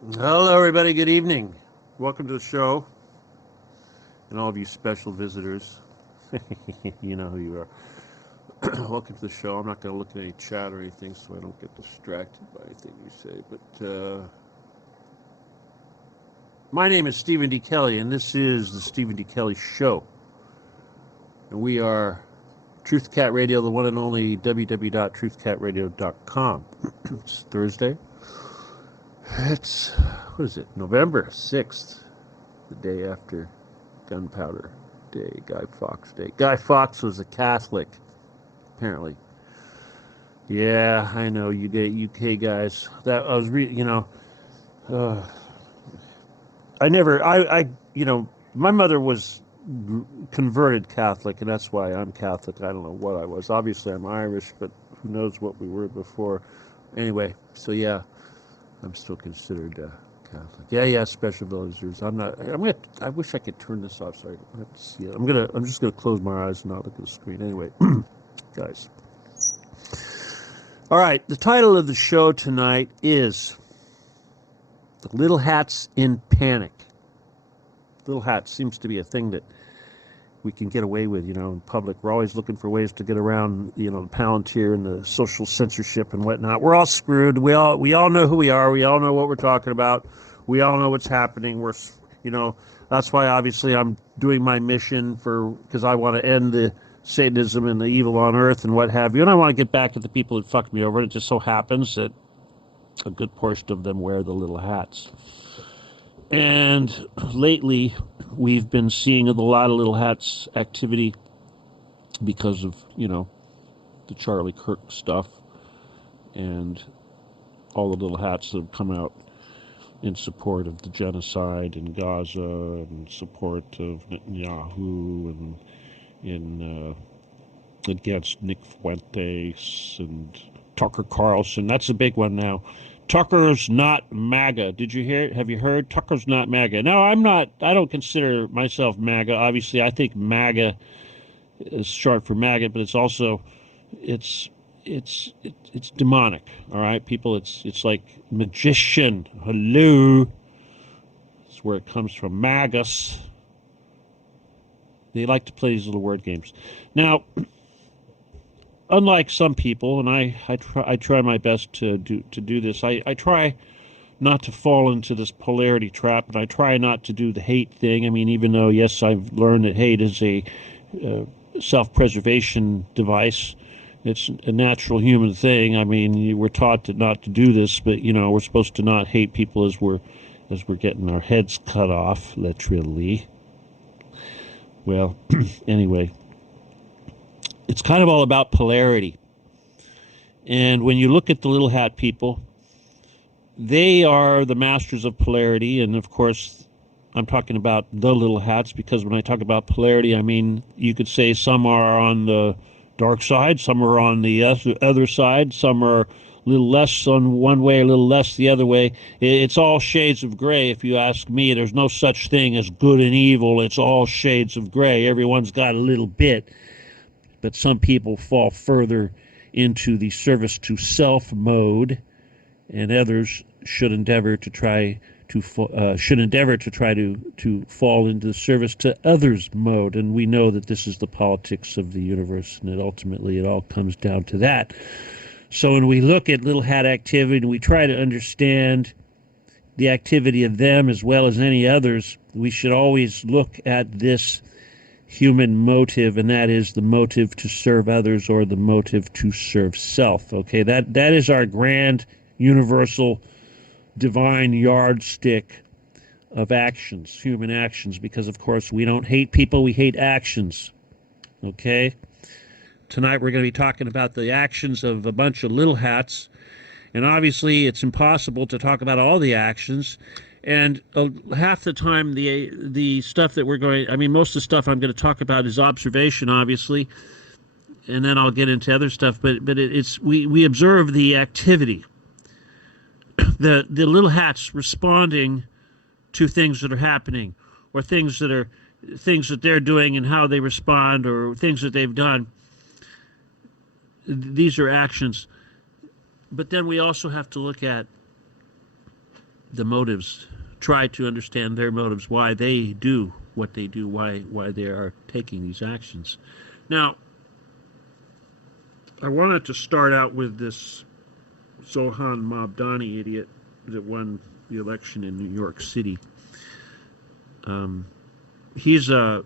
Hello, everybody. Good evening. Welcome to the show, and all of you special visitors. You know who you are. Welcome to the show. I'm not going to look at any chat or anything, so I don't get distracted by anything you say. But my name is Stephen D. Kelly, and this is the Stephen D. Kelly Show. And we are Truth Cat Radio, the one and only www.truthcatradio.com. It's Thursday. It's, what is it, November 6th, the day after Gunpowder Day, Guy Fawkes Day. Guy Fawkes was a Catholic, apparently. Yeah, I know, you UK guys. That I was uh, my mother was converted Catholic, and that's why I'm Catholic. I don't know what I was. Obviously, I'm Irish, but who knows what we were before. Anyway, so yeah, I'm still considered Catholic. Yeah, special visitors. I wish I could turn this off so I don't have to see it. I'm just gonna close my eyes and not look at the screen. Anyway, guys. All right. The title of the show tonight is "The Little Hats in Panic." Little hats seems to be a thing that we can get away with, in public. We're always looking for ways to get around, the Palantir and the social censorship and whatnot. We're all screwed. We all know who we are. We all know what we're talking about. We all know what's happening. That's why obviously I'm doing my mission because I want to end the Satanism and the evil on earth and what have you. And I want to get back to the people that fucked me over. It just so happens that a good portion of them wear the little hats. And lately, we've been seeing a lot of little hats activity because of, the Charlie Kirk stuff and all the little hats that have come out in support of the genocide in Gaza and support of Netanyahu and against Nick Fuentes and Tucker Carlson. That's a big one now. Tucker's not MAGA. Did you hear it? Have you heard? Tucker's not MAGA. No, I'm not. I don't consider myself MAGA. Obviously, I think MAGA is short for maggot, but it's also it's demonic. All right, people. It's like magician. Hello. That's where it comes from. Magus. They like to play these little word games. Now, unlike some people, and I try my best to do this. I try not to fall into this polarity trap, and I try not to do the hate thing. I mean, even though yes, I've learned that hate is a self-preservation device. It's a natural human thing. I mean, we're taught not to do this, but we're supposed to not hate people as we're getting our heads cut off, literally. Well, anyway. It's kind of all about polarity. And when you look at the little hat people, they are the masters of polarity. And of course, I'm talking about the little hats because when I talk about polarity, I mean, you could say some are on the dark side, some are on the other side, some are a little less on one way, a little less the other way. It's all shades of gray, if you ask me. There's no such thing as good and evil. It's all shades of gray. Everyone's got a little bit. But some people fall further into the service to self mode, and others should endeavor to try to fall into the service to others mode. And we know that this is the politics of the universe, and ultimately it all comes down to that. So when we look at little hat activity and we try to understand the activity of them as well as any others, we should always look at this human motive, and that is the motive to serve others or the motive to serve self. Okay, that is our grand universal divine yardstick of actions, human actions, because of course we don't hate people, we hate actions. Okay, tonight we're going to be talking about the actions of a bunch of little hats, and obviously it's impossible to talk about all the actions. And half the time, the stuff that most of the stuff I'm going to talk about is observation, obviously, and then I'll get into other stuff. But we observe the activity, the little hats responding to things that are happening, or things that they're doing and how they respond, or things that they've done. These are actions. But then we also have to look at the motives, try to understand their motives, why they do what they do, why they are taking these actions. Now, I wanted to start out with this Zohan Mamdani idiot that won the election in New York City. He's a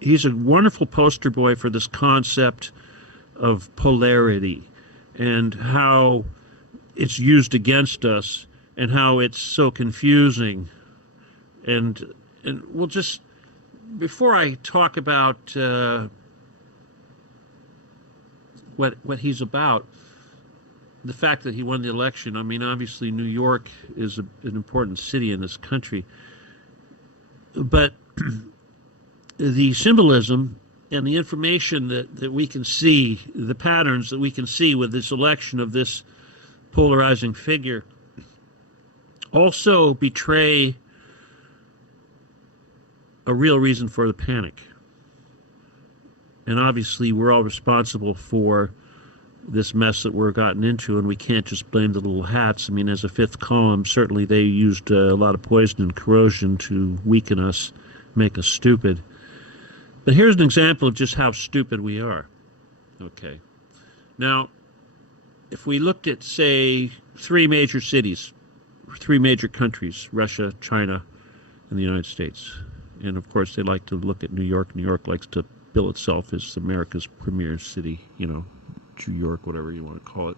wonderful poster boy for this concept of polarity and how it's used against us and how it's so confusing. And we'll just, before I talk about what he's about, the fact that he won the election, I mean, obviously New York is an important city in this country, but the symbolism and the information that we can see, the patterns that we can see with this election of this polarizing figure, also betray a real reason for the panic. And obviously we're all responsible for this mess that we're gotten into, and we can't just blame the little hats. I mean, as a fifth column, certainly they used a lot of poison and corrosion to weaken us, make us stupid. But here's an example of just how stupid we are. Okay. Now, if we looked at, say, three major cities, three major countries, Russia, China, and the United States, and of course they like to look at New York. New York likes to bill itself as America's premier city, you know, New York, whatever you want to call it.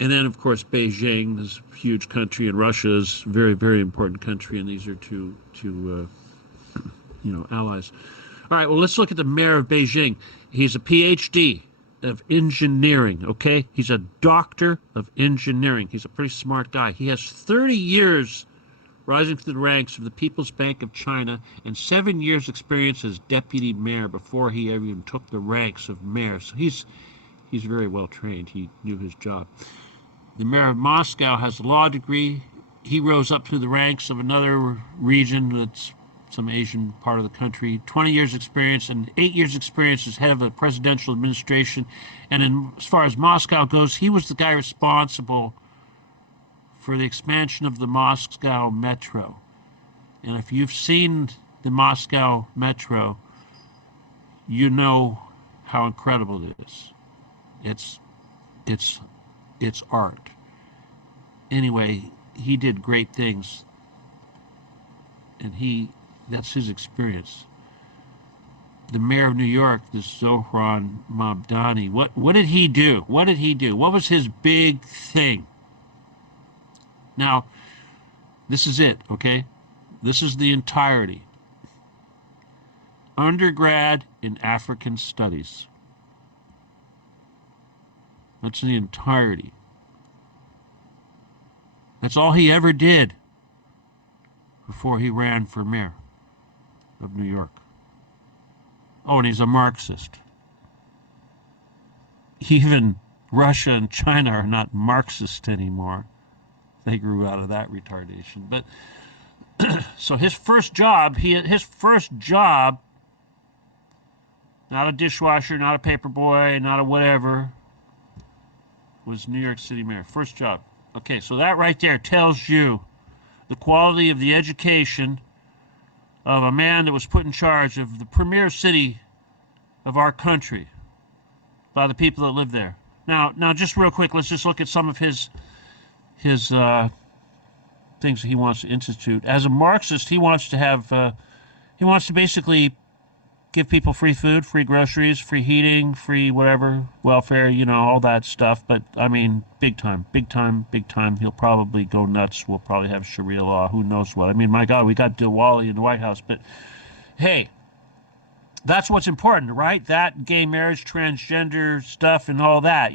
And then, of course, Beijing is a huge country, and Russia is a very, very important country, and these are two allies. All right, well, let's look at the mayor of Beijing. He's a PhD of engineering, okay? He's a doctor of engineering. He's a pretty smart guy. He has 30 years rising through the ranks of the People's Bank of China and 7 years experience as deputy mayor before he ever even took the ranks of mayor. So he's very well trained. He knew his job. The mayor of Moscow has a law degree. He rose up through the ranks of another region that's some Asian part of the country. 20 years experience and 8 years experience as head of the presidential administration. And as far as Moscow goes, he was the guy responsible for the expansion of the Moscow Metro. And if you've seen the Moscow Metro, you know how incredible it is. It's art. Anyway, he did great things, and that's his experience. The mayor of New York, this Zohran Mamdani, what did he do? What did he do? What was his big thing? Now, this is it, okay? This is the entirety. Undergrad in African Studies. That's the entirety. That's all he ever did before he ran for mayor of New York. Oh, and he's a Marxist. Even Russia and China are not Marxist anymore. They grew out of that retardation. But so his first job, not a dishwasher, not a paper boy, not a whatever, was New York City mayor. First job. Okay, so that right there tells you the quality of the education of a man that was put in charge of the premier city of our country by the people that live there. Now, just real quick, let's just look at some of his things that he wants to institute. As a Marxist, he wants to basically give people free food, free groceries, free heating, free whatever, welfare, all that stuff. But, I mean, big time. He'll probably go nuts. We'll probably have Sharia law. Who knows what. I mean, my God, we got Diwali in the White House. But, hey, that's what's important, right? That, gay marriage, transgender stuff, and all that,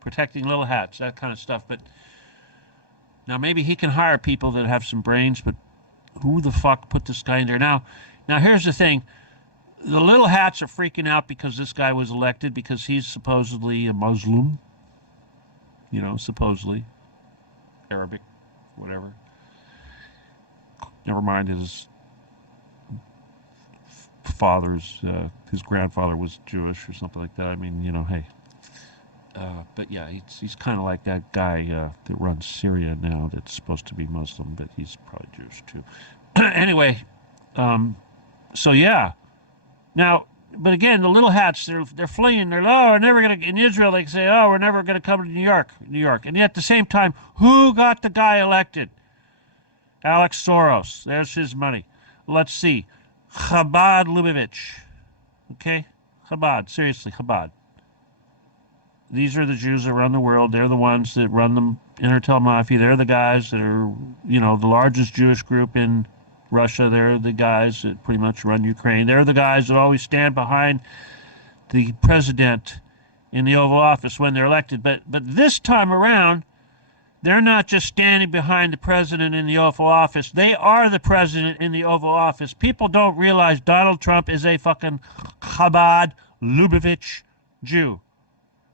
protecting little hats, that kind of stuff. But now maybe he can hire people that have some brains, but who the fuck put this guy in there? Now here's the thing. The little hats are freaking out because this guy was elected because he's supposedly a Muslim. Supposedly. Arabic, whatever. Never mind his his grandfather was Jewish or something like that. I mean, hey. But yeah, he's kind of like that guy that runs Syria now that's supposed to be Muslim, but he's probably Jewish too. Anyway, um, so yeah. Now, but again, the little hats, they're fleeing. They're, oh, we're never going to, in Israel, they say, oh, we're never going to come to New York. And yet at the same time, who got the guy elected? Alex Soros. There's his money. Let's see. Chabad Lubavitch. Okay? Chabad. Seriously, Chabad. These are the Jews that run the world. They're the ones that run the Intertel Mafia. They're the guys that are, the largest Jewish group in Russia. They're the guys that pretty much run Ukraine. They're the guys that always stand behind the president in the Oval Office when they're elected. But this time around, they're not just standing behind the president in the Oval Office. They are the president in the Oval Office. People don't realize Donald Trump is a fucking Chabad Lubavitch Jew.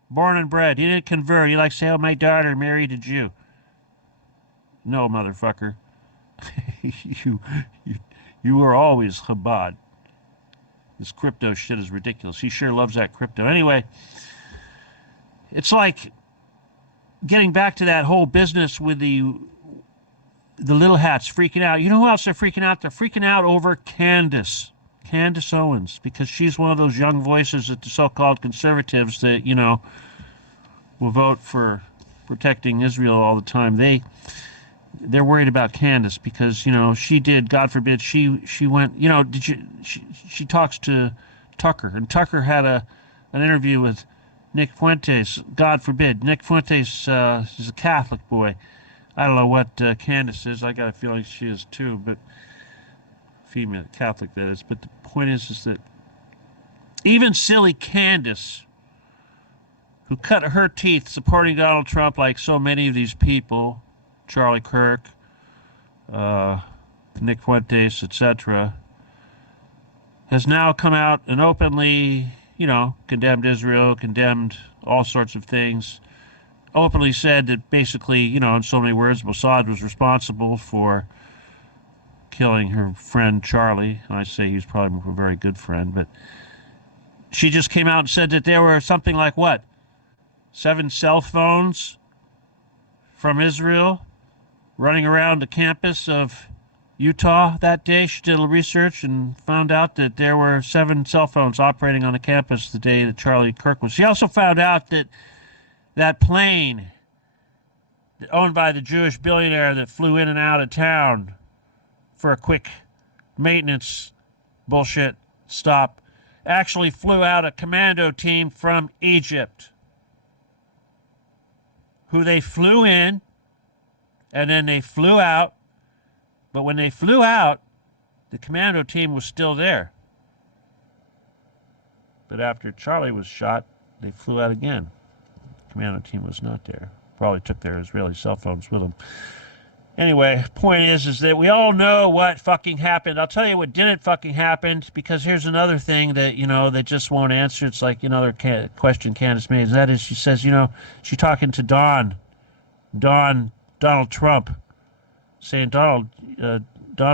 Born and bred. He didn't convert. He like say, oh, my daughter married a Jew. No, motherfucker. you were always Chabad. This crypto shit is ridiculous. He sure loves that crypto. Anyway, it's like getting back to that whole business with the little hats freaking out. You know who else they're freaking out? They're freaking out over Candace Owens, because she's one of those young voices that the so-called conservatives that, will vote for protecting Israel all the time. They're worried about Candace because, she did, God forbid, she went, she talks to Tucker, and Tucker had an interview with Nick Fuentes. God forbid. Nick Fuentes is a Catholic boy. I don't know what Candace is. I got a feeling she is too, but female Catholic, that is. But the point is that even silly Candace, who cut her teeth supporting Donald Trump like so many of these people, Charlie Kirk, Nick Fuentes, etc., has now come out and openly, condemned Israel, condemned all sorts of things, openly said that basically, in so many words, Mossad was responsible for killing her friend Charlie. I say he's probably a very good friend, but she just came out and said that there were something like, 7 cell phones from Israel running around the campus of Utah that day. She did a little research and found out that there were 7 cell phones operating on the campus the day that Charlie Kirk was. She also found out that that plane owned by the Jewish billionaire that flew in and out of town for a quick maintenance bullshit stop actually flew out a commando team from Egypt, who they flew in and then they flew out. But when they flew out, the commando team was still there. But after Charlie was shot, they flew out again. The commando team was not there. Probably took their Israeli cell phones with them. Anyway, point is that we all know what fucking happened. I'll tell you what didn't fucking happen, because here's another thing that, they just won't answer. It's like another question Candace made. That is, she says, she's talking to Donald Trump, saying, Don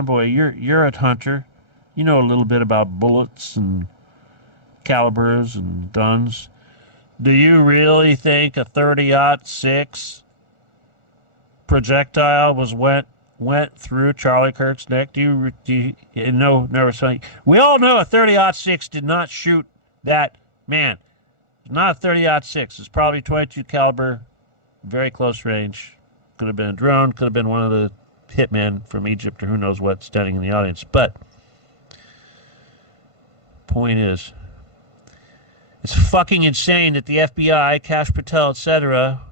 boy, you're a hunter. You know a little bit about bullets and calibers and guns. Do you really think a 30-06 projectile went through Charlie Kirk's neck? Do you no, never saying. We all know a 30-06 did not shoot that man. It's not a 30-06. It's probably 22 caliber, very close range. Could have been a drone. Could have been one of the hitmen from Egypt or who knows what standing in the audience. But point is, it's fucking insane that the FBI, Kash Patel, etc.,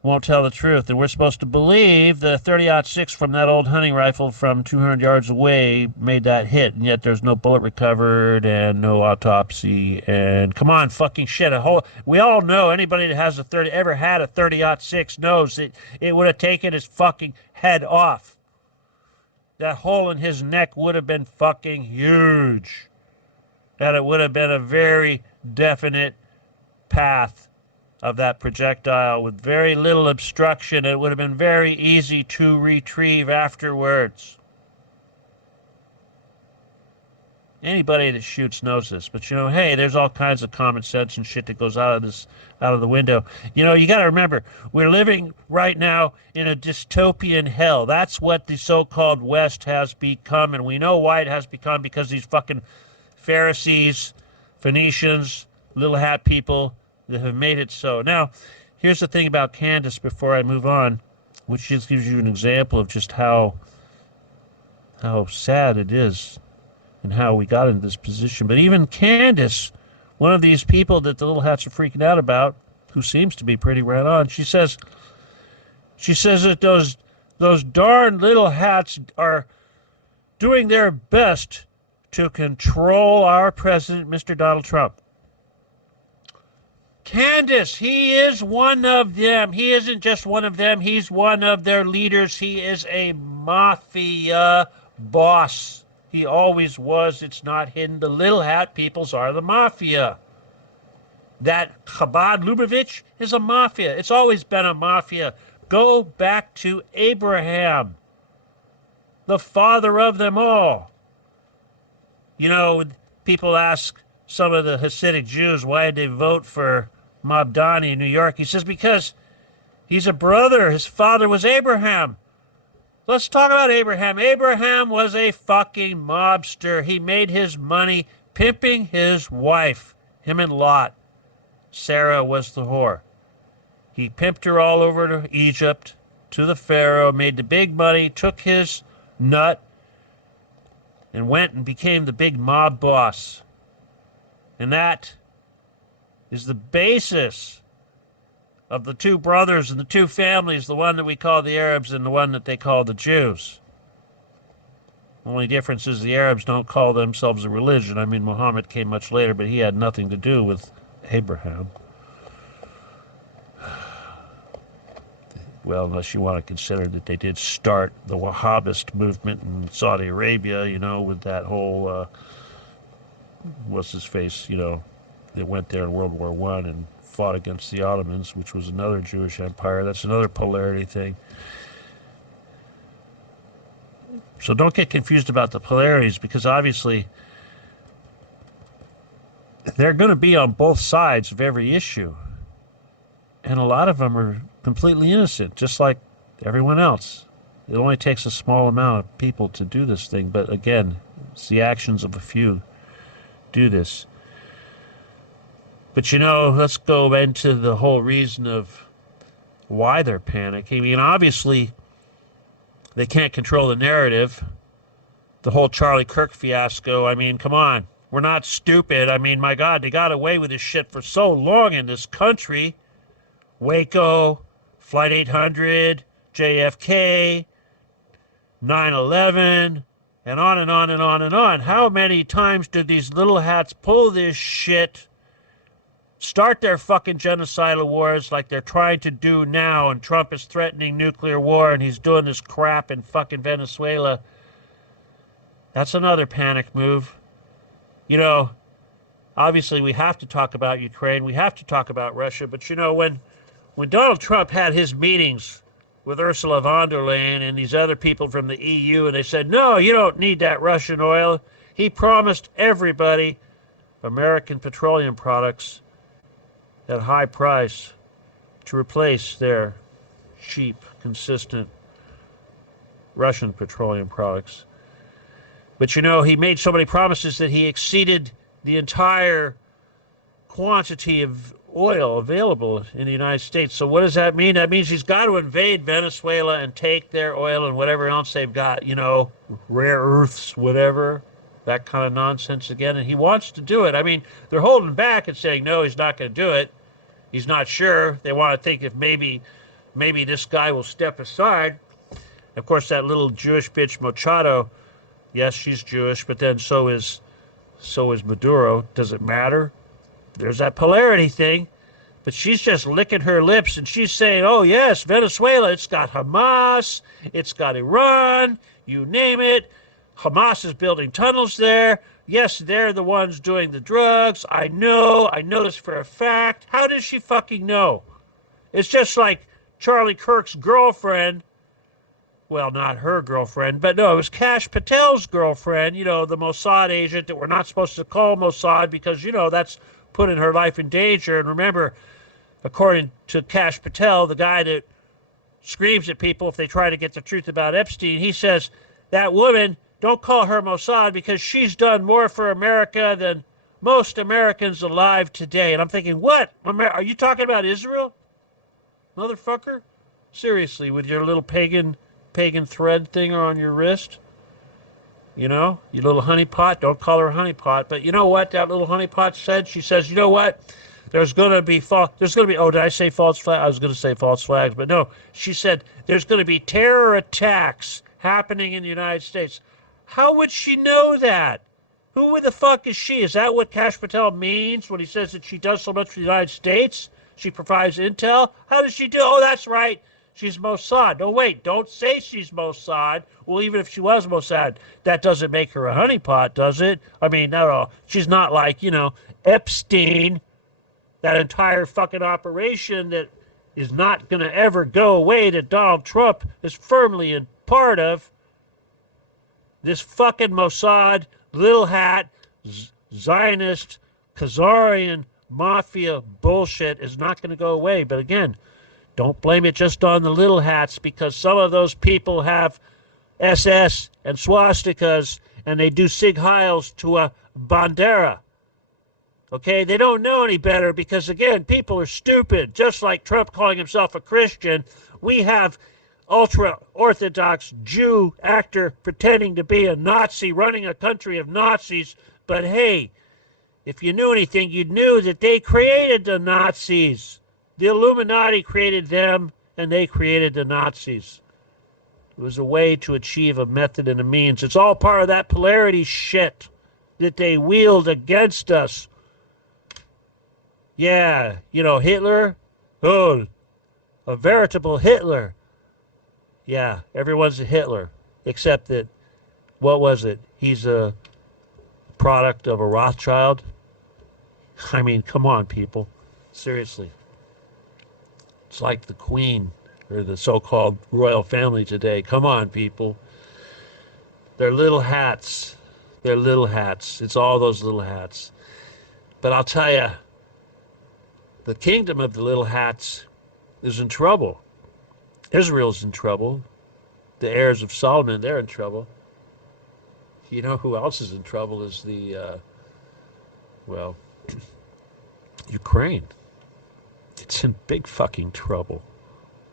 won't tell the truth. And we're supposed to believe the 30-06 from that old hunting rifle from 200 yards away made that hit, and yet there's no bullet recovered and no autopsy. And come on, fucking shit. We all know, anybody that has ever had a 30-06 knows that it would have taken his fucking head off. That hole in his neck would have been fucking huge. That it would have been a very definite path of that projectile with very little obstruction. It would have been very easy to retrieve afterwards. Anybody that shoots knows this, but hey, there's all kinds of common sense and shit that goes out of the window. You got to remember, we're living right now in a dystopian hell. That's what the so-called West has become, and we know why it has become, because these fucking Pharisees, Phoenicians, little hat people that have made it so. Now, here's the thing about Candace before I move on, which just gives you an example of just how sad it is and how we got into this position. But even Candace, one of these people that the little hats are freaking out about, who seems to be pretty right on, she says that those darn little hats are doing their best to control our president, Mr. Donald Trump. Candace, he is one of them. He isn't just one of them. He's one of their leaders. He is a mafia boss. He always was. It's not hidden. The little hat peoples are the mafia. That Chabad Lubavitch is a mafia. It's always been a mafia. Go back to Abraham, the father of them all. People ask some of the Hasidic Jews why did they vote for Mabdani in New York. He says because he's a brother. His father was Abraham. Let's talk about Abraham. Abraham was a fucking mobster. He made his money pimping his wife, him and Lot. Sarah was the whore. He pimped her all over to Egypt, to the Pharaoh, made the big money, took his nut, and went and became the big mob boss. And that is the basis of the two brothers and the two families, the one that we call the Arabs and the one that they call the Jews. Only difference is the Arabs don't call themselves a religion. I mean, Muhammad came much later, but he had nothing to do with Abraham. Well, unless you want to consider that they did start the Wahhabist movement in Saudi Arabia, with that whole, what's his face, they went there in World War I and fought against the Ottomans, which was another Jewish empire. That's another polarity thing. So don't get confused about the polarities, because obviously they're going to be on both sides of every issue. And a lot of them are completely innocent, just like everyone else. It only takes a small amount of people to do this thing, but again, it's the actions of a few do this. But let's go into the whole reason of why they're panicking. I mean, obviously, they can't control the narrative. The whole Charlie Kirk fiasco, I mean, come on. We're not stupid. I mean, my God, they got away with this shit for so long in this country. Waco, Flight 800, JFK, 9/11, and on and on and on and on. How many times did these little hats pull this shit, start their fucking genocidal wars like they're trying to do now, and Trump is threatening nuclear war, and he's doing this crap in fucking Venezuela? That's another panic move. Obviously we have to talk about Ukraine, we have to talk about Russia, but when Donald Trump had his meetings with Ursula von der Leyen and these other people from the EU, and they said, no, you don't need that Russian oil, he promised everybody American petroleum products at high price to replace their cheap, consistent Russian petroleum products. But he made so many promises that he exceeded the entire quantity of oil available in the United States. So what does that mean? That means he's got to invade Venezuela and take their oil and whatever else they've got, rare earths, whatever, that kind of nonsense again. And he wants to do it. I mean, they're holding back and saying, no, he's not going to do it. He's not sure. They want to think if maybe this guy will step aside. Of course, that little Jewish bitch Machado, yes, she's Jewish, but then so is Maduro. Does it matter? There's that polarity thing. But she's just licking her lips, and she's saying, oh, yes, Venezuela, it's got Hamas, it's got Iran, you name it. Hamas is building tunnels there. Yes, they're the ones doing the drugs. I know this for a fact. How does she fucking know? It's just like Charlie Kirk's girlfriend well, not her girlfriend, but no, it was Kash Patel's girlfriend, you know, the Mossad agent that we're not supposed to call Mossad because, you know, that's putting her life in danger. And remember, according to Kash Patel, the guy that screams at people if they try to get the truth about Epstein, he says, that woman, don't call her Mossad because she's done more for America than most Americans alive today. And I'm thinking, what? Are you talking about Israel? Motherfucker? Seriously, with your little pagan thread thing on your wrist? You know, you little honeypot. Don't call her honeypot. But you know what that little honeypot said? She says, you know what? There's going to be, oh, did I say false flag? I was going to say false flags, but no. She said there's going to be terror attacks happening in the United States. How would she know that? Who the fuck is she? Is that what Kash Patel means when he says that she does so much for the United States? She provides intel? How does she do? Oh, that's right. She's Mossad. No, wait. Don't say she's Mossad. Well, even if she was Mossad, that doesn't make her a honeypot, does it? I mean, no. She's not like, you know, Epstein, that entire fucking operation that is not going to ever go away that Donald Trump is firmly in part of. This fucking Mossad, little hat, Zionist, Khazarian mafia bullshit is not going to go away. But again, don't blame it just on the little hats because some of those people have SS and swastikas and they do Sig Heils to a Bandera. Okay, they don't know any better because, again, people are stupid. Just like Trump calling himself a Christian, we have ultra-Orthodox Jew actor pretending to be a Nazi running a country of Nazis. But hey, if you knew anything, you knew that they created the Nazis. The Illuminati created them, and they created the Nazis. It was a way to achieve a method and a means. It's all part of that polarity shit that they wield against us. Yeah, you know, Hitler? Oh, a veritable Hitler. Yeah, everyone's a Hitler, except that, what was it? He's a product of a Rothschild. I mean, come on, people. Seriously. It's like the Queen, or the so-called royal family today. Come on, people. They're little hats. They're little hats. It's all those little hats. But I'll tell you, the kingdom of the little hats is in trouble. Israel's in trouble. The heirs of Solomon, they're in trouble. You know who else is in trouble is Ukraine. It's in big fucking trouble.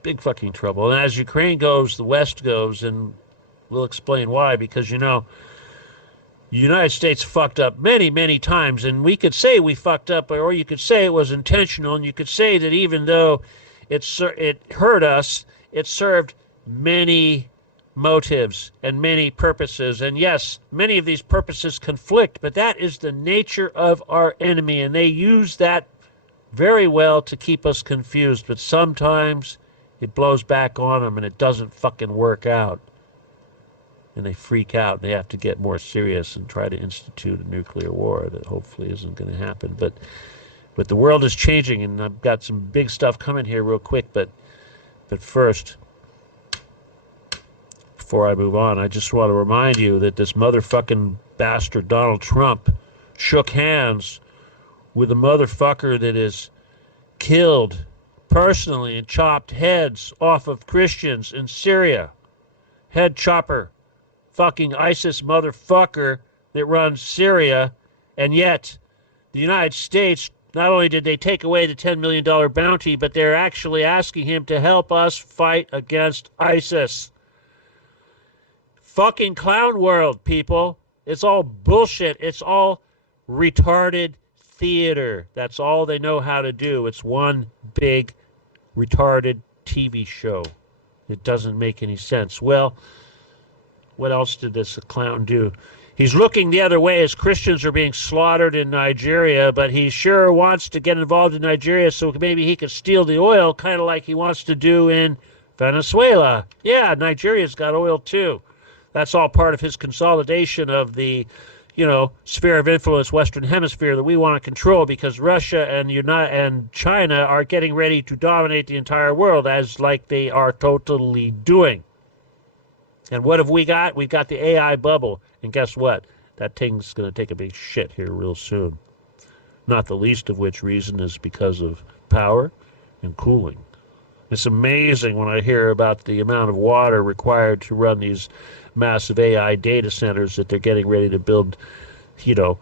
Big fucking trouble. And as Ukraine goes, the West goes, and we'll explain why, because, you know, the United States fucked up many, many times, and we could say we fucked up, or you could say it was intentional, and you could say that even though it hurt us, it served many motives and many purposes. And yes, many of these purposes conflict, but that is the nature of our enemy, and they use that very well to keep us confused. But sometimes it blows back on them, and it doesn't fucking work out. And they freak out, and they have to get more serious and try to institute a nuclear war that hopefully isn't going to happen. But the world is changing, and I've got some big stuff coming here real quick. But first, before I move on, I just want to remind you that this motherfucking bastard Donald Trump shook hands with a motherfucker that is killed personally and chopped heads off of Christians in Syria. Head chopper. Fucking ISIS motherfucker that runs Syria, and yet the United States, not only did they take away the $10 million bounty, but they're actually asking him to help us fight against ISIS. Fucking clown world, people. It's all bullshit. It's all retarded theater. That's all they know how to do. It's one big retarded TV show. It doesn't make any sense. Well, what else did this clown do? He's looking the other way as Christians are being slaughtered in Nigeria, but he sure wants to get involved in Nigeria so maybe he could steal the oil, kind of like he wants to do in Venezuela. Yeah, Nigeria's got oil too. That's all part of his consolidation of the, you know, sphere of influence, Western Hemisphere that we want to control, because Russia and China are getting ready to dominate the entire world, as like they are totally doing. And what have we got? We've got the AI bubble. And guess what? That thing's going to take a big shit here real soon. Not the least of which reason is because of power and cooling. It's amazing when I hear about the amount of water required to run these massive AI data centers that they're getting ready to build, you know,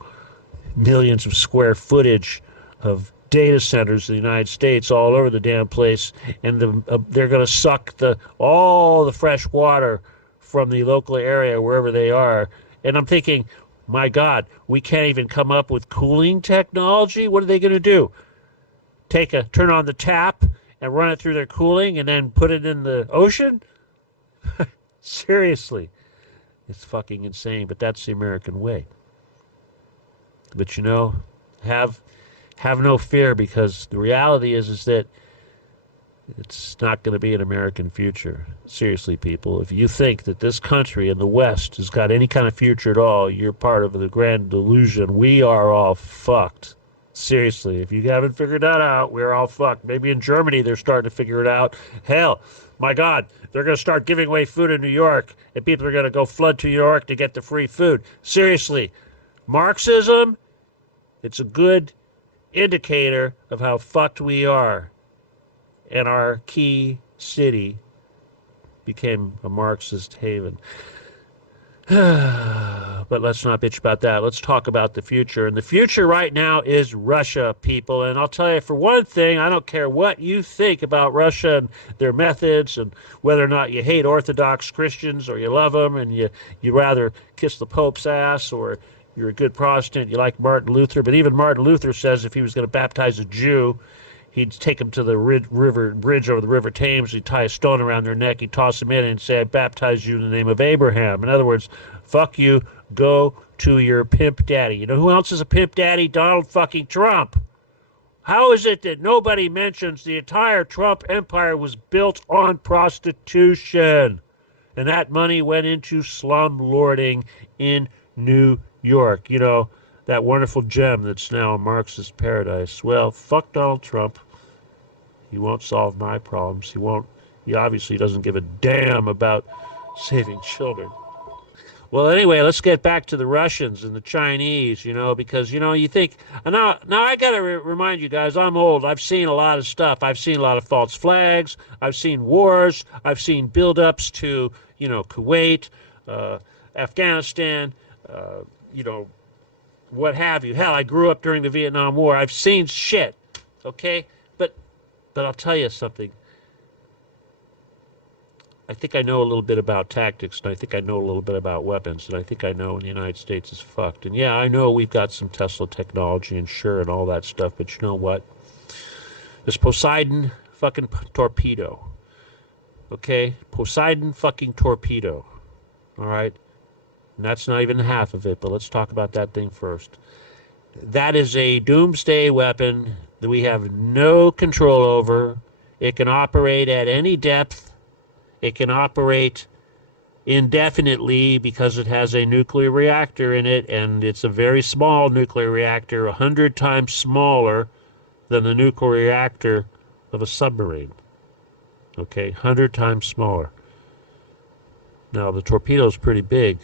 millions of square footage of data centers in the United States all over the damn place, and they're going to suck all the fresh water from the local area wherever they are. And I'm thinking, my God, we can't even come up with cooling technology. What are they going to do? Turn on the tap and run it through their cooling and then put it in the ocean? Seriously, it's fucking insane. But that's the American way. But you know, have no fear, because the reality is that it's not going to be an American future. Seriously, people, if you think that this country in the West has got any kind of future at all, you're part of the grand delusion. We are all fucked. Seriously, if you haven't figured that out, we're all fucked. Maybe in Germany they're starting to figure it out. Hell, my God, they're going to start giving away food in New York, and people are going to go flood to New York to get the free food. Seriously, Marxism, it's a good indicator of how fucked we are. And our key city became a Marxist haven. But let's not bitch about that. Let's talk about the future. And the future right now is Russia, people. And I'll tell you, for one thing, I don't care what you think about Russia and their methods and whether or not you hate Orthodox Christians or you love them and you rather kiss the Pope's ass, or you're a good Protestant, you like Martin Luther. But even Martin Luther says if he was going to baptize a Jew, he'd take them to the bridge over the River Thames. He'd tie a stone around their neck. He'd toss them in and say, I baptize you in the name of Abraham. In other words, fuck you. Go to your pimp daddy. You know who else is a pimp daddy? Donald fucking Trump. How is it that nobody mentions the entire Trump empire was built on prostitution? And that money went into slum lording in New York. You know, that wonderful gem that's now a Marxist paradise. Well, fuck Donald Trump. He won't solve my problems. He obviously doesn't give a damn about saving children. Well, anyway, let's get back to the Russians and the Chinese, you know, because, you know, you think, now I got to remind you guys, I'm old. I've seen a lot of stuff. I've seen a lot of false flags. I've seen wars. I've seen buildups to, you know, Kuwait, Afghanistan, you know, what have you. Hell, I grew up during the Vietnam War. I've seen shit, okay? But I'll tell you something. I think I know a little bit about tactics, and I think I know a little bit about weapons, and I think I know when the United States is fucked. And yeah, I know we've got some Tesla technology and sure and all that stuff, but you know what? This Poseidon fucking torpedo, okay? Poseidon fucking torpedo, all right? And that's not even half of it, but let's talk about that thing first. That is a doomsday weapon that we have no control over. It can operate at any depth. It can operate indefinitely because it has a nuclear reactor in it, and it's a very small nuclear reactor, 100 times smaller than the nuclear reactor of a submarine. Okay, 100 times smaller. Now, the torpedo is pretty big,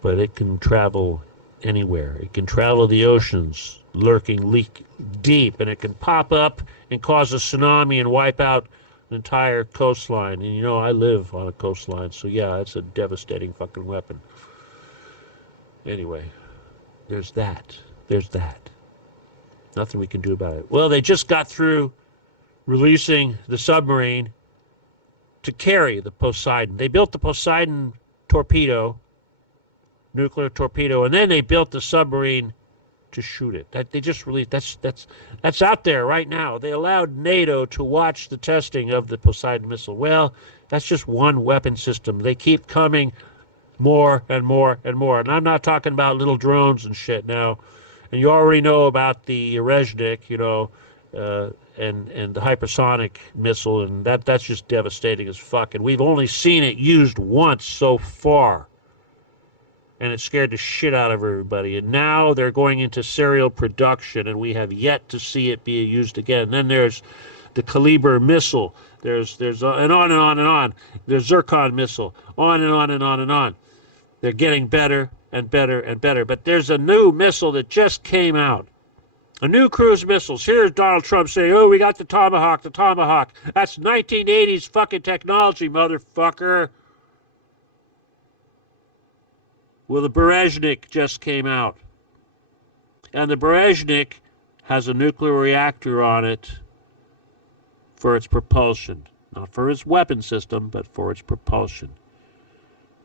but it can travel anywhere. It can travel the oceans, leak deep, and it can pop up and cause a tsunami and wipe out an entire coastline. And you know, I live on a coastline, so yeah, it's a devastating fucking weapon. Anyway, there's that. Nothing we can do about it. Well, they just got through releasing the submarine to carry the Poseidon. They built the Poseidon torpedo, nuclear torpedo, and then they built the submarine to shoot it. That they just released. That's out there right now. They allowed NATO to watch the testing of the Poseidon missile. Well, that's just one weapon system. They keep coming more and more and more. And I'm not talking about little drones and shit now. And you already know about the Rezhnik, you know, and the hypersonic missile, and that's just devastating as fuck. And we've only seen it used once so far. And it scared the shit out of everybody. And now they're going into serial production, and we have yet to see it be used again. And then there's the Kaliber missile There's and on and on and on. There's Zircon missile, on and on and on and on. They're getting better and better and better. But there's a new missile that just came out. A new cruise missiles. Here's Donald Trump saying, oh, we got the Tomahawk, the Tomahawk. That's 1980s fucking technology, motherfucker. Well, the Bereznik just came out. And the Bereznik has a nuclear reactor on it for its propulsion. Not for its weapon system, but for its propulsion.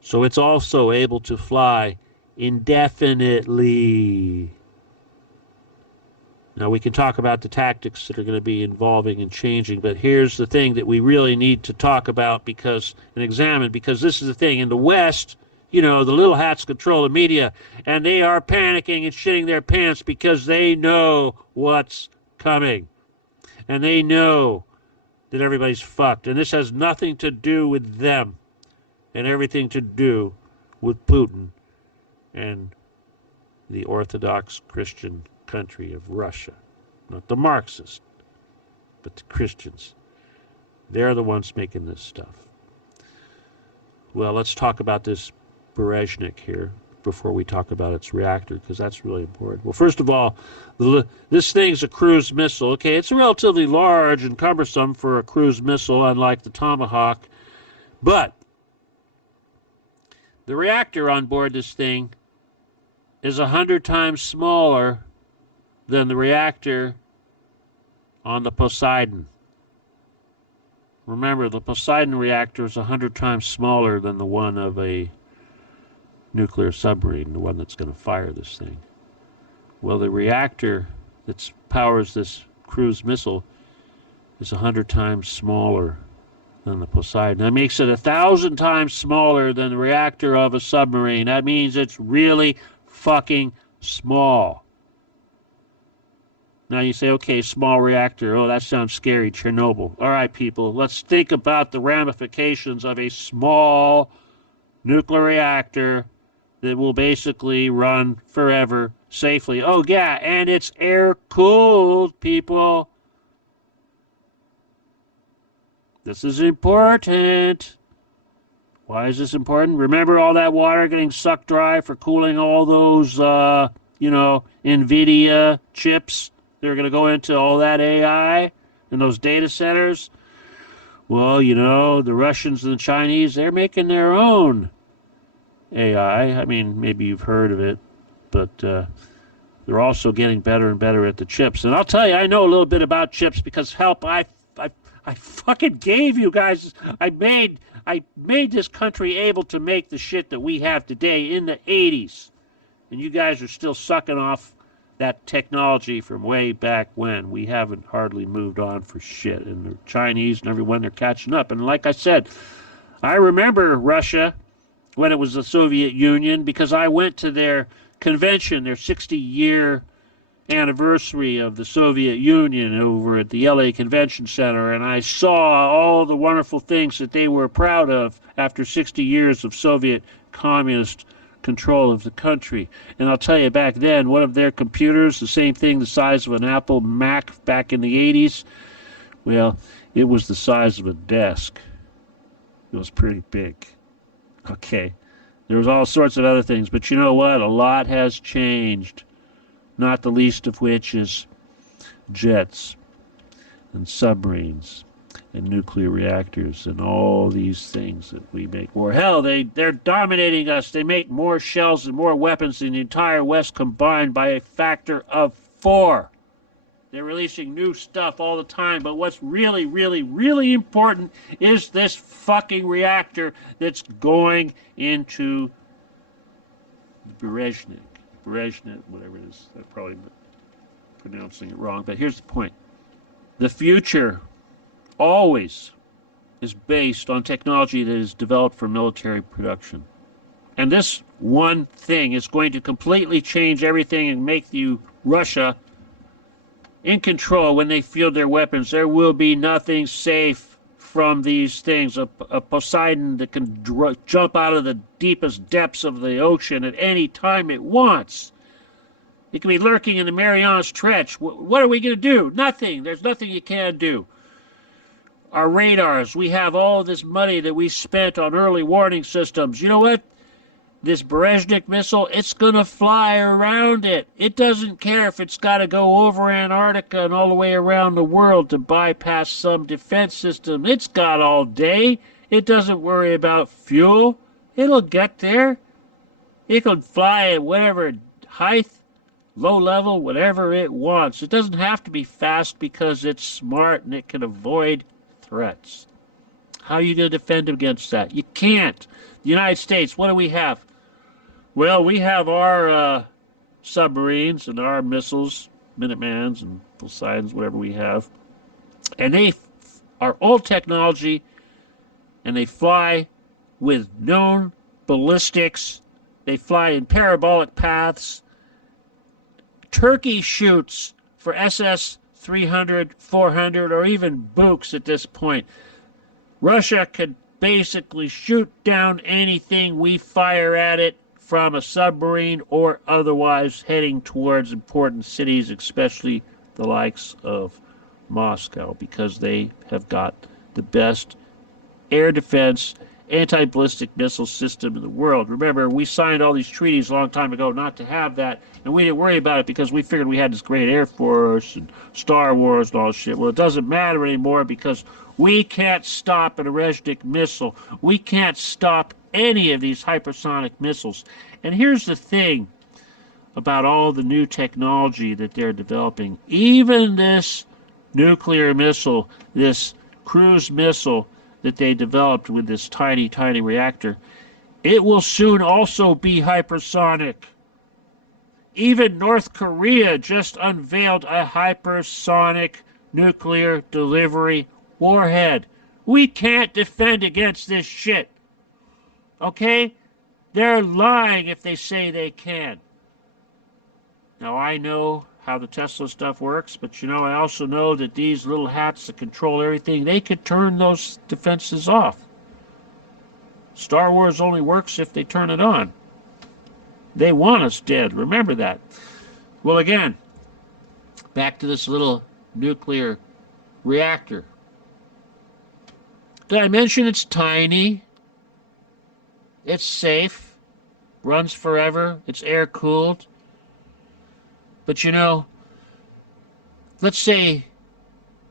So it's also able to fly indefinitely. Now, we can talk about the tactics that are going to be evolving and changing, but here's the thing that we really need to talk about and examine, because this is the thing. In the West, you know, the little hats control the media, and they are panicking and shitting their pants because they know what's coming. And they know that everybody's fucked. And this has nothing to do with them and everything to do with Putin and the Orthodox Christian country of Russia. Not the Marxists, but the Christians. They're the ones making this stuff. Well, let's talk about this Bereznik here before we talk about its reactor, because that's really important. Well, first of all, this thing's a cruise missile. Okay, it's relatively large and cumbersome for a cruise missile, unlike the Tomahawk. But the reactor on board this thing is 100 times smaller than the reactor on the Poseidon. Remember, the Poseidon reactor is 100 times smaller than the one of a nuclear submarine, the one that's going to fire this thing. Well, the reactor that powers this cruise missile is 100 times smaller than the Poseidon. That makes it 1,000 times smaller than the reactor of a submarine. That means it's really fucking small. Now you say, okay, small reactor. Oh, that sounds scary, Chernobyl. All right, people, let's think about the ramifications of a small nuclear reactor that will basically run forever safely. Oh, yeah, and it's air-cooled, people. This is important. Why is this important? Remember all that water getting sucked dry for cooling all those, NVIDIA chips? They're going to go into all that AI and those data centers. Well, you know, the Russians and the Chinese, they're making their own AI. I mean, maybe you've heard of it, but they're also getting better and better at the chips. And I'll tell you, I know a little bit about chips because, help, I fucking gave you guys, I made this country able to make the shit that we have today in the 80s. And you guys are still sucking off that technology from way back when. We haven't hardly moved on for shit. And the Chinese and everyone, they're catching up. And like I said, I remember Russia when it was the Soviet Union because I went to their convention, their 60-year anniversary of the Soviet Union over at the LA Convention Center, and I saw all the wonderful things that they were proud of after 60 years of Soviet communist control of the country. And I'll tell you, back then, one of their computers, the same thing, the size of an Apple Mac back in the 80s, well, it was the size of a desk. It was pretty big. Okay. There was all sorts of other things, but you know what? A lot has changed, not the least of which is jets and submarines and nuclear reactors and all these things that we make more. Hell, they're dominating us. They make more shells and more weapons than the entire West combined by a factor of 4. They're releasing new stuff all the time, but what's really, really, really important is this fucking reactor that's going into the Bereznik, whatever it is. I'm probably pronouncing it wrong, but here's the point. The future always is based on technology that is developed for military production. And this one thing is going to completely change everything and make Russia in control when they field their weapons. There will be nothing safe from these things. A Poseidon that can jump out of the deepest depths of the ocean at any time it wants. It can be lurking in the Marianas Trench. What are we going to do? Nothing. There's nothing you can do. our radars. We have all this money that we spent on early warning systems. You know what? This Brezhnev missile, it's going to fly around it. It doesn't care if it's got to go over Antarctica and all the way around the world to bypass some defense system. It's got all day. It doesn't worry about fuel. It'll get there. It can fly at whatever height, low level, whatever it wants. It doesn't have to be fast because it's smart and it can avoid threats. How are you going to defend against that? You can't. The United States, what do we have? Well, we have our submarines and our missiles, Minutemans and Poseidons, whatever we have. And they are old technology, and they fly with known ballistics. They fly in parabolic paths. Turkey shoots for SS-300, 400, or even Buks at this point. Russia could basically shoot down anything we fire at it from a submarine or otherwise heading towards important cities, especially the likes of Moscow, because they have got the best air defense anti-ballistic missile system in the world. Remember, we signed all these treaties a long time ago not to have that, and we didn't worry about it because we figured we had this great Air Force and Star Wars and all this shit. Well, it doesn't matter anymore because we can't stop an Brezhnev missile. We can't stop any of these hypersonic missiles. And here's the thing about all the new technology that they're developing. Even this nuclear missile, this cruise missile that they developed with this tiny, tiny reactor, it will soon also be hypersonic. Even North Korea just unveiled a hypersonic nuclear delivery warhead. We can't defend against this shit. Okay? They're lying if they say they can. Now, I know how the Tesla stuff works, but I also know that these little hats that control everything, they could turn those defenses off. Star Wars only works if they turn it on. They want us dead. Remember that. Well, again, back to this little nuclear reactor. Did I mention it's tiny? It's safe. Runs forever. It's air-cooled. But let's say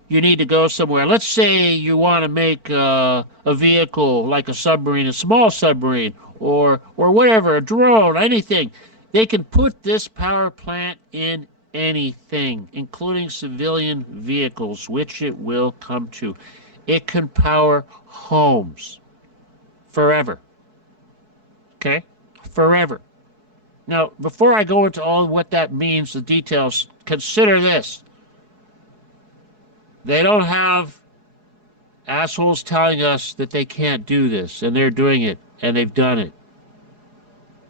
you need to go somewhere. Let's say you want to make a vehicle like a submarine, a small submarine, or whatever, a drone, anything. They can put this power plant in anything, including civilian vehicles, which it will come to. It can power homes forever. Okay? Forever. Now, before I go into all what that means, the details, consider this. They don't have assholes telling us that they can't do this, and they're doing it, and they've done it.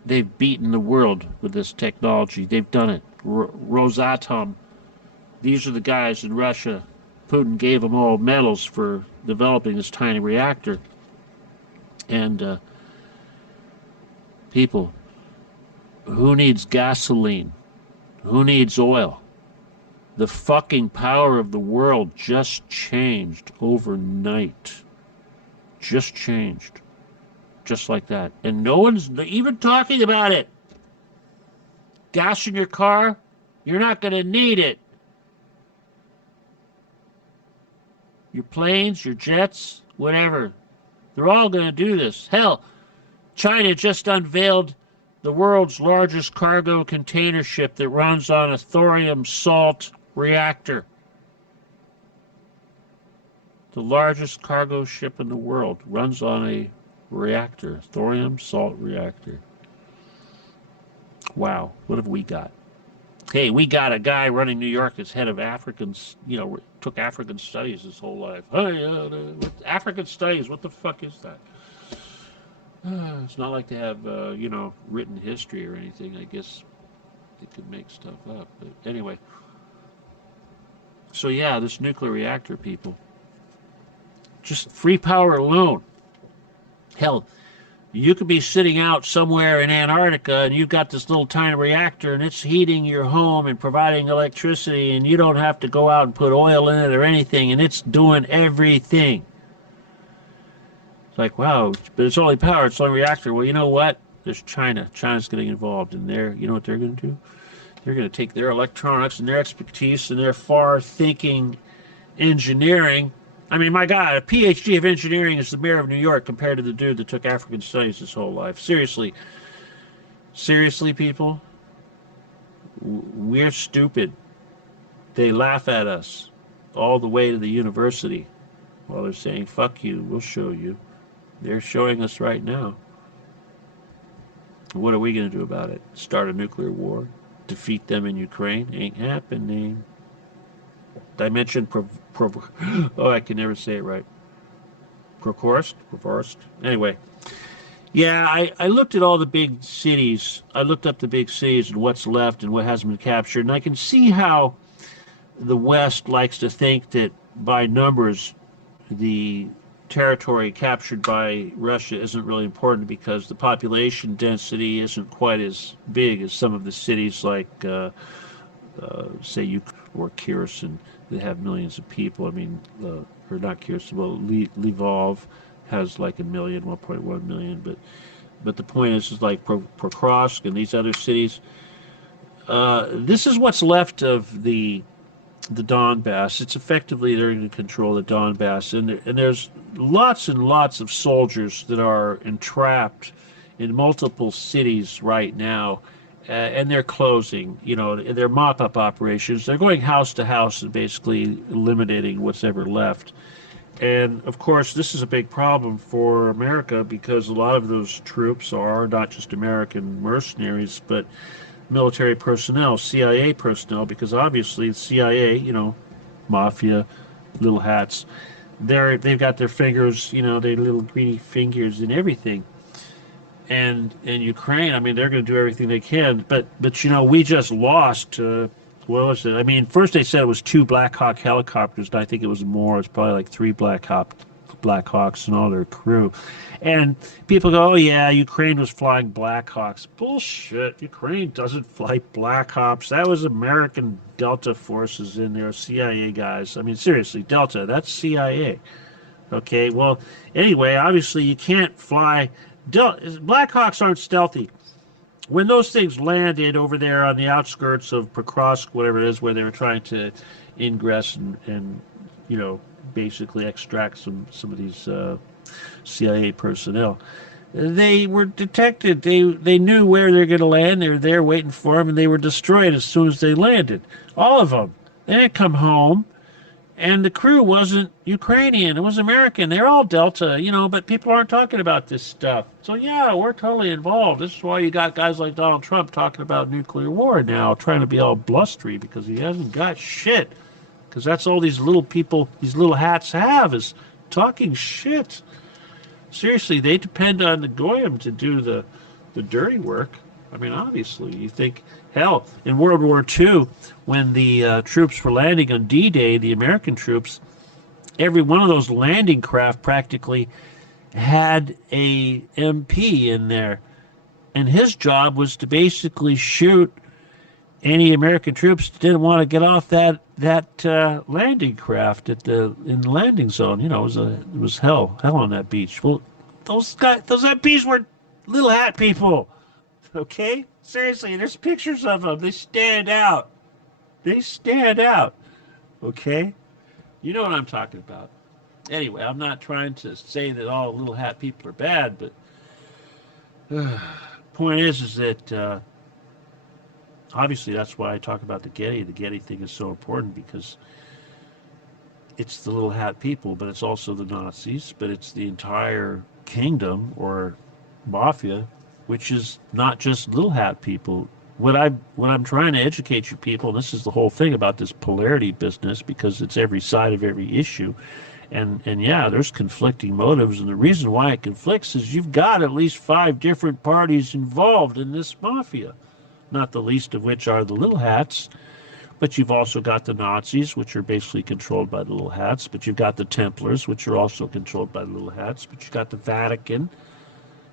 They've beaten the world with this technology. They've done it. Rosatom, these are the guys in Russia. Putin gave them all medals for developing this tiny reactor. And people, who needs gasoline? Who needs oil? The fucking power of the world just changed overnight. Just changed. Just like that. And no one's even talking about it. Gas in your car, you're not going to need it. Your planes, your jets, whatever. They're all going to do this. Hell, China just unveiled the world's largest cargo container ship that runs on a thorium salt reactor. The largest cargo ship in the world runs on a reactor, thorium salt reactor. Wow, what have we got? Hey, we got a guy running New York as head of Africans, took African studies his whole life. Hey, African studies, what the fuck is that? It's not like they have, written history or anything. I guess they could make stuff up. But anyway. So yeah, this nuclear reactor, people. Just free power alone. Hell, You could be sitting out somewhere in Antarctica and you've got this little tiny reactor and it's heating your home and providing electricity and you don't have to go out and put oil in it or anything and it's doing everything. It's like, wow, but it's only power, it's only reactor. Well, you know what? There's China. China's getting involved in there. You know what they're going to do? They're going to take their electronics and their expertise and their far-thinking engineering. I mean, my God, a PhD of engineering is the mayor of New York compared to the dude that took African studies his whole life. Seriously. Seriously, people? We're stupid. They laugh at us all the way to the university while they're saying, fuck you, we'll show you. They're showing us right now. What are we going to do about it? Start a nuclear war? Defeat them in Ukraine? Ain't happening. Dimension oh, I can never say it right. Provorsk? Anyway. Yeah, I looked at all the big cities. I looked up the big cities and what's left and what hasn't been captured. And I can see how the West likes to think that by numbers, the territory captured by Russia isn't really important because the population density isn't quite as big as some of the cities like, say, Ukraine or Kherson that have millions of people. I mean, or not Kherson, well, Lvov has like 1.1 million, but the point is like Pokrovsk and these other cities. This is what's left of the Donbass. It's effectively they're in control of the Donbass, and there's lots and lots of soldiers that are entrapped in multiple cities right now, and they're closing. You know, they're mop-up operations. They're going house to house and basically eliminating what's ever left. And of course, this is a big problem for America because a lot of those troops are not just American mercenaries, but military personnel, CIA personnel, because obviously the CIA, you know, mafia, little hats, they've got their fingers, you know, their little greedy fingers in everything. And in Ukraine, I mean, they're going to do everything they can, but you know, we just lost. What was it? I mean, first they said it was 2 Black Hawk helicopters, and I think it was more. It's probably like 3 Black Hawks and all their crew. And people go, oh yeah, Ukraine was flying Black Hawks. Bullshit. Ukraine doesn't fly Black Hawks. That was American Delta forces in there, CIA guys. I mean, seriously, Delta, that's CIA. Okay, well, anyway, obviously you can't fly. Black Hawks aren't stealthy. When those things landed over there on the outskirts of Pokrovsk, whatever it is, where they were trying to ingress and you know, basically extract some of these CIA personnel, they were detected. They knew where they're going to land. They were there waiting for them, and they were destroyed as soon as they landed. All of them. They didn't come home. And the crew wasn't Ukrainian. It was American. They're all Delta, you know, but people aren't talking about this stuff. So, yeah, we're totally involved. This is why you got guys like Donald Trump talking about nuclear war now, trying to be all blustery because he hasn't got shit. Because that's all these little people, these little hats have, is talking shit. Seriously, they depend on the Goyim to do the dirty work. I mean, obviously, you think, hell, in World War II, when the troops were landing on D-Day, the American troops, every one of those landing craft practically had a MP in there. And his job was to basically shoot any American troops that didn't want to get off that landing craft in the landing zone. You know, it was hell on that beach. Well, those MPs were little hat people. Okay? Seriously, there's pictures of them. They stand out. They stand out. Okay? You know what I'm talking about. Anyway, I'm not trying to say that all little hat people are bad, but point is that obviously that's why I talk about the Getty. The Getty thing is so important because it's the little hat people, but it's also the Nazis, but it's the entire kingdom or mafia, which is not just little hat people. What I'm trying to educate you people, and this is the whole thing about this polarity business, because it's every side of every issue. And yeah, there's conflicting motives, and the reason why it conflicts is you've got at least 5 different parties involved in this mafia, not the least of which are the little hats, but you've also got the Nazis, which are basically controlled by the little hats, but you've got the Templars, which are also controlled by the little hats, but you've got the Vatican,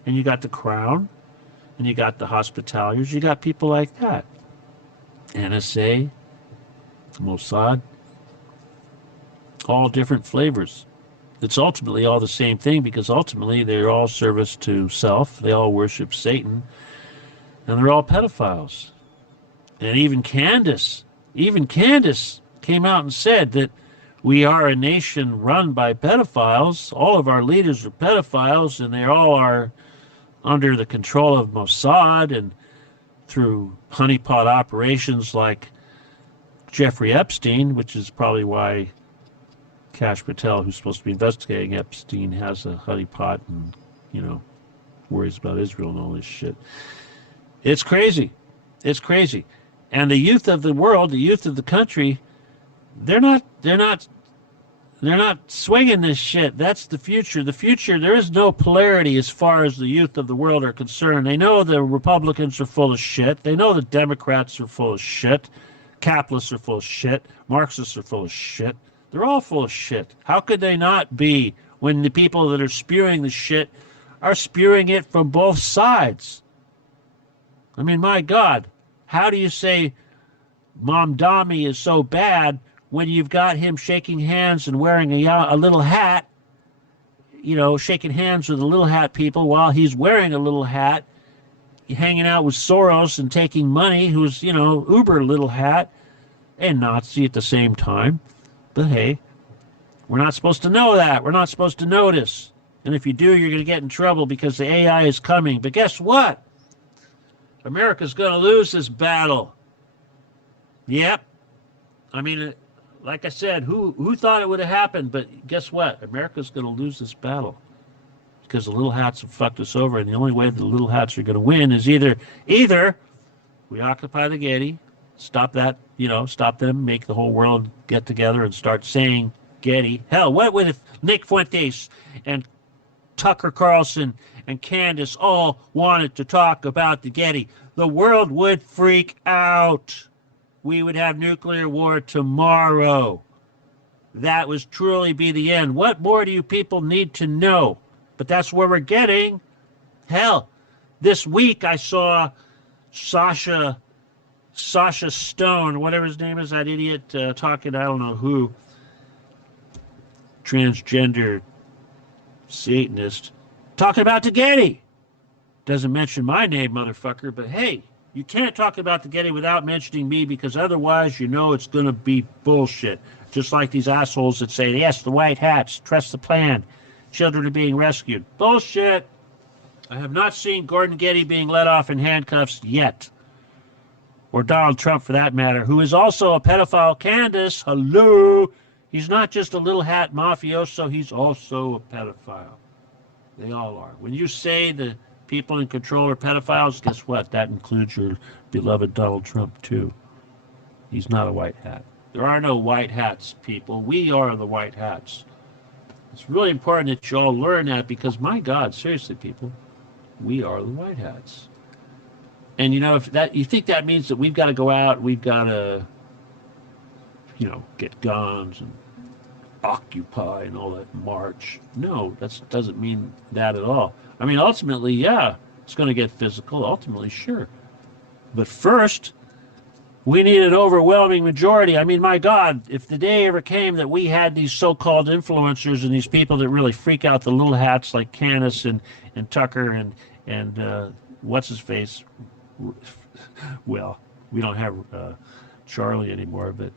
and you got the Crown, and you got the Hospitaliers. You got people like that. NSA, Mossad, all different flavors. It's ultimately all the same thing because ultimately they're all service to self. They all worship Satan, and they're all pedophiles. And even Candace came out and said that we are a nation run by pedophiles. All of our leaders are pedophiles, and they all are under the control of Mossad and through honeypot operations like Jeffrey Epstein, which is probably why Kash Patel, who's supposed to be investigating Epstein, has a honeypot and, worries about Israel and all this shit. It's crazy. It's crazy. And the youth of the world, the youth of the country, they're not swinging this shit. That's the future. The future, there is no polarity as far as the youth of the world are concerned. They know the Republicans are full of shit. They know the Democrats are full of shit. Capitalists are full of shit. Marxists are full of shit. They're all full of shit. How could they not be when the people that are spewing the shit are spewing it from both sides? I mean, my God, how do you say Mamdani is so bad when you've got him shaking hands and wearing a little hat, shaking hands with the little hat people while he's wearing a little hat, hanging out with Soros and taking money, who's, uber little hat, and Nazi at the same time. But hey, we're not supposed to know that. We're not supposed to notice. And if you do, you're going to get in trouble because the AI is coming. But guess what? America's going to lose this battle. Yep. I mean, like I said, who thought it would have happened? But guess what? America's going to lose this battle because the little hats have fucked us over. And the only way the little hats are going to win is either we occupy the Getty, stop that, stop them, make the whole world get together and start saying Getty. Hell, what would if Nick Fuentes and Tucker Carlson and Candace all wanted to talk about the Getty? The world would freak out. We would have nuclear war tomorrow. That would truly be the end. What more do you people need to know? But that's where we're getting. Hell, this week I saw Sasha Stone, whatever his name is, that idiot talking, I don't know who, transgender Satanist, talking about the Getty. Doesn't mention my name, motherfucker, but hey, you can't talk about the Getty without mentioning me because otherwise it's going to be bullshit. Just like these assholes that say, yes, the white hats, trust the plan, children are being rescued. Bullshit. I have not seen Gordon Getty being let off in handcuffs yet. Or Donald Trump, for that matter, who is also a pedophile. Candace, hello. He's not just a little hat mafioso, he's also a pedophile. They all are. When you say the people in control are pedophiles, guess what? That includes your beloved Donald Trump, too. He's not a white hat. There are no white hats, people. We are the white hats. It's really important that you all learn that because, my God, seriously, people, we are the white hats. And, if that you think that means that we've got to go out, we've got to, get guns and occupy and all that march. No, that doesn't mean that at all. I mean, ultimately, yeah, it's going to get physical. Ultimately, sure. But first, we need an overwhelming majority. I mean, my God, if the day ever came that we had these so-called influencers and these people that really freak out the little hats like Candace and Tucker and what's-his-face, well, we don't have Charlie anymore, but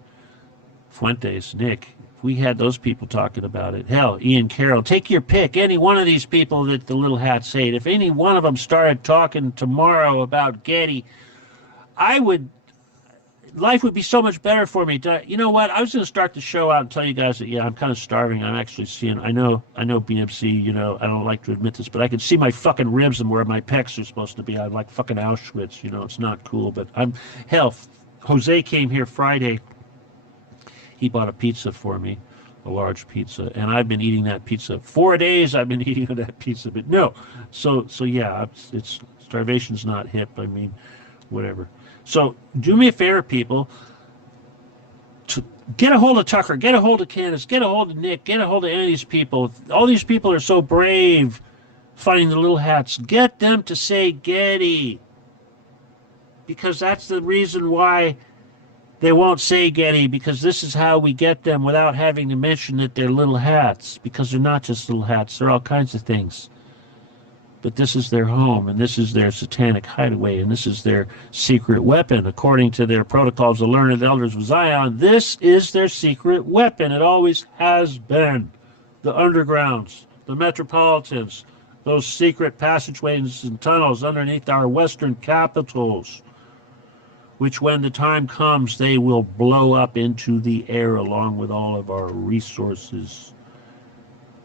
Fuentes, Nick, if we had those people talking about it, hell, Ian Carroll, take your pick, any one of these people that the little hats hate, if any one of them started talking tomorrow about Getty, life would be so much better for me. You know what? I was going to start the show out and tell you guys that, yeah, I'm kind of starving. I'm actually seeing, I know BMC, I don't like to admit this, but I can see my fucking ribs and where my pecs are supposed to be. I'm like fucking Auschwitz, it's not cool, but Jose came here Friday. He bought a pizza for me, a large pizza, and I've been eating that pizza. 4 days I've been eating that pizza, but no. So yeah, it's starvation's not hip. I mean, whatever. So do me a favor, people. Get a hold of Tucker. Get a hold of Candace. Get a hold of Nick. Get a hold of any of these people. All these people are so brave fighting the little hats. Get them to say Getty. Because that's the reason why they won't say Getty, because this is how we get them without having to mention that they're little hats, because they're not just little hats, they're all kinds of things. But this is their home, and this is their satanic hideaway, and this is their secret weapon. According to their protocols, the learned elders of Zion, this is their secret weapon. It always has been. The undergrounds, the metropolitans, those secret passageways and tunnels underneath our western capitals, which when the time comes, they will blow up into the air along with all of our resources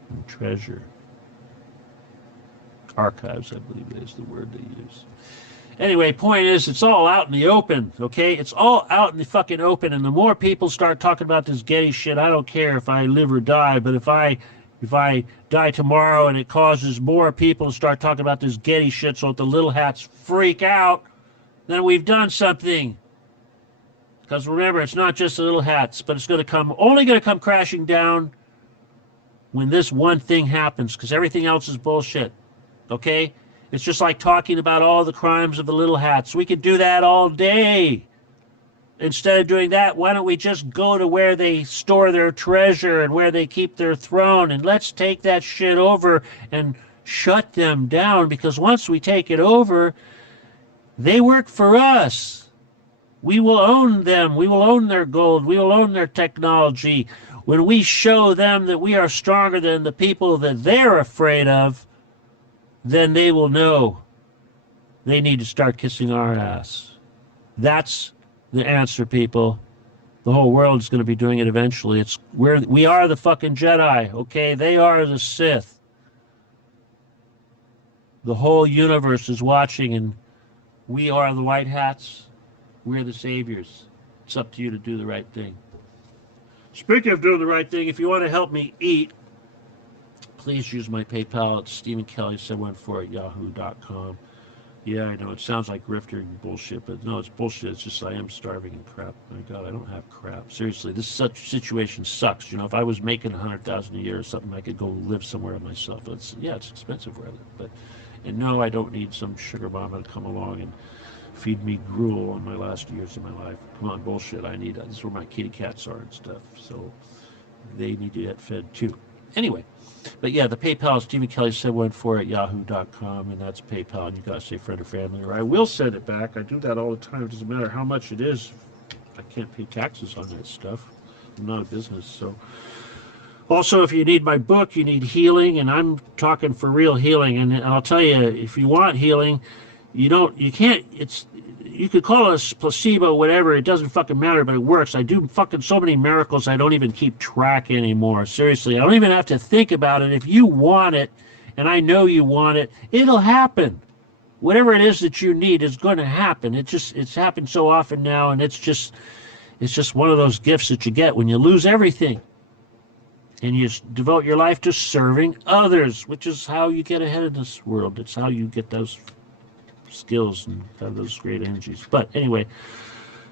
and treasure. Archives, I believe is the word they use. Anyway, point is, it's all out in the open, okay? It's all out in the fucking open, and the more people start talking about this Getty shit, I don't care if I live or die, but if I die tomorrow and it causes more people to start talking about this Getty shit so that the little hats freak out, then we've done something. Because remember, it's not just the little hats, but it's only going to come crashing down when this one thing happens, because everything else is bullshit. Okay? It's just like talking about all the crimes of the little hats. We could do that all day. Instead of doing that, why don't we just go to where they store their treasure and where they keep their throne, and let's take that shit over and shut them down, because once we take it over, they work for us. We will own them. We will own their gold. We will own their technology. When we show them that we are stronger than the people that they're afraid of, then they will know they need to start kissing our ass. That's the answer, people. The whole world is going to be doing it eventually. We are the fucking Jedi, okay? They are the Sith. The whole universe is watching, and we are the white hats. We're the saviors. It's up to you to do the right thing. Speaking of doing the right thing, if you want to help me eat, please use my PayPal. It's StephenKelly714@yahoo.com. Yeah, I know, it sounds like grifter bullshit, but no, it's bullshit. It's just I am starving and crap. My God, I don't have crap. Seriously, this such situation sucks. You know, if I was making $100,000 a year or something, I could go live somewhere myself. It's expensive where I live, and no, I don't need some sugar mama to come along and feed me gruel on my last years of my life. Come on, bullshit. This is where my kitty cats are and stuff. So they need to get fed too. Anyway, but yeah, the PayPal is StephenKelly714@yahoo.com, and that's PayPal, and you gotta say friend or family, or I will send it back. I do that all the time. It doesn't matter how much it is. I can't pay taxes on that stuff. I'm not a business, so. Also, if you need my book, you need healing, and I'm talking for real healing. And I'll tell you, if you want healing, you could call us placebo, whatever. It doesn't fucking matter, but it works. I do fucking so many miracles, I don't even keep track anymore. Seriously, I don't even have to think about it. If you want it, and I know you want it, it'll happen. Whatever it is that you need is going to happen. It's happened so often now, and it's just one of those gifts that you get when you lose everything. And you devote your life to serving others, which is how you get ahead in this world. It's how you get those skills and have those great energies. But anyway,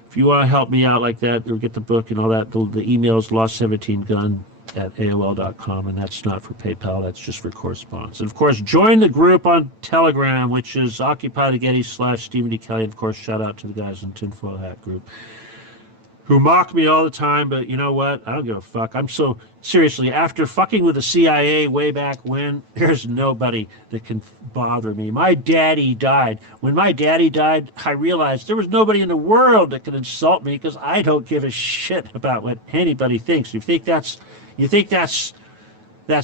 if you want to help me out like that, or get the book and all that, the email is lost17gun@aol.com, and that's not for PayPal, that's just for correspondence. And of course, join the group on Telegram, which is Occupy/Stephen D. Kelly. Of course, shout out to the guys in Tinfoil Hat group who mock me all the time, but you know what? I don't give a fuck. I'm so, seriously, after fucking with the CIA way back when, there's nobody that can bother me. My daddy died. When my daddy died, I realized there was nobody in the world that could insult me, because I don't give a shit about what anybody thinks. You think that's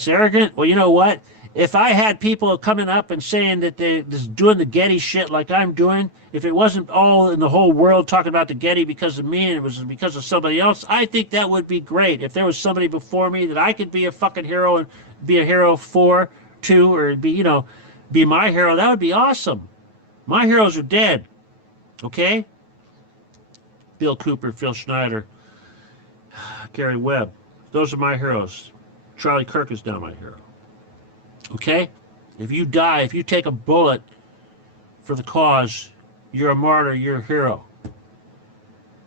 arrogant? Well, you know what? If I had people coming up and saying that they're doing the Getty shit like I'm doing, if it wasn't all in the whole world talking about the Getty because of me and it was because of somebody else, I think that would be great. If there was somebody before me that I could be a fucking hero and be a hero for, too, or be my hero, that would be awesome. My heroes are dead. Okay? Bill Cooper, Phil Schneider, Gary Webb. Those are my heroes. Charlie Kirk is now my hero. Okay? If you die, if you take a bullet for the cause, you're a martyr, you're a hero.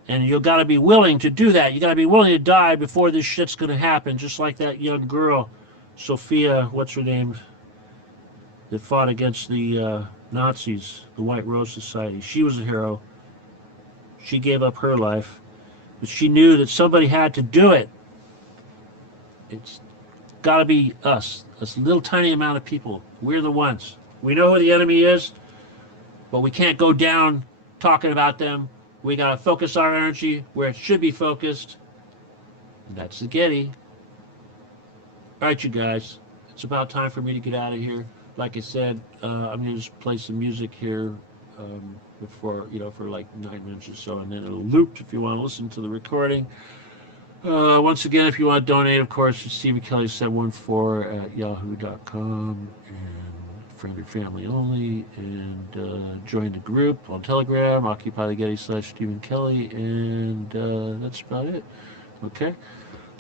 And you got to be willing to do that. You got to be willing to die before this shit's going to happen, just like that young girl, Sophia, what's her name? that fought against the Nazis, the White Rose Society. She was a hero. She gave up her life, but she knew that somebody had to do it. It's got to be us, this little tiny amount of people. We're the ones. We know who the enemy is, but we can't go down talking about them. We got to focus our energy where it should be focused. And that's the Getty. All right, you guys. It's about time for me to get out of here. Like I said, I'm going to just play some music here before, for like 9 minutes or so, and then it'll loop if you want to listen to the recording. Once again, if you want to donate, of course, it's StephenKelly714@yahoo.com, and friend or family only, and join the group on Telegram, Occupy the Getty /Stephen Kelly, and that's about it. Okay?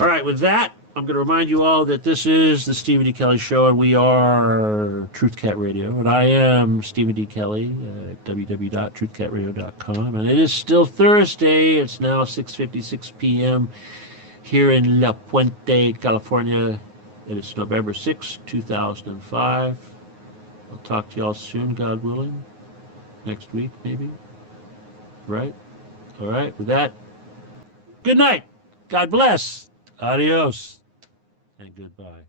All right, with that, I'm going to remind you all that this is the Stephen D. Kelly Show, and we are Truth Cat Radio, and I am Stephen D. Kelly at www.truthcatradio.com, and it is still Thursday. It's now 6:56 p.m. here in La Puente, California. It is November 6, 2005. I'll talk to y'all soon, God willing. Next week, maybe. Right? All right, with that, good night. God bless. Adios. And goodbye.